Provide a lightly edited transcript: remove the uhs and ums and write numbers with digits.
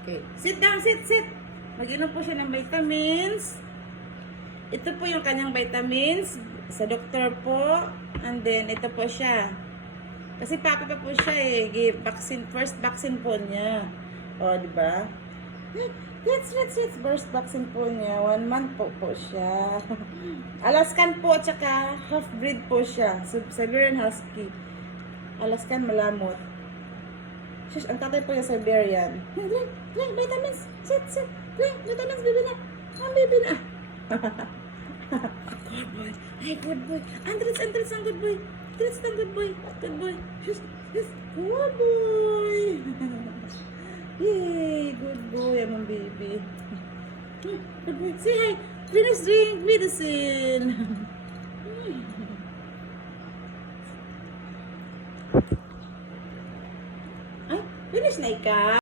Okay. Sit down, sit. Mag-inom po siya ng vitamins. Ito po yung kanyang vitamins. Sa doktor po. And then, ito po siya. Kasi papa pa po siya eh. Vaccine, first vaccine po niya. O, diba? Let's. First vaccine po niya. 1 month po siya. Alaskan po, tsaka half-breed po siya. Siberian Husky. Alaskan malamot. Shush, ang tatay po yung Siberian. Drink, vitamins. Sit. Drink, vitamins, baby na. Ang baby na. Good boy. Ay, good boy. Andres, ang good boy. Andres, ang good boy. Good boy. Shush, good boy. Yay, good boy, among baby. Good boy. Say hi. Finish drink medicine. Ay, finish na ikaw.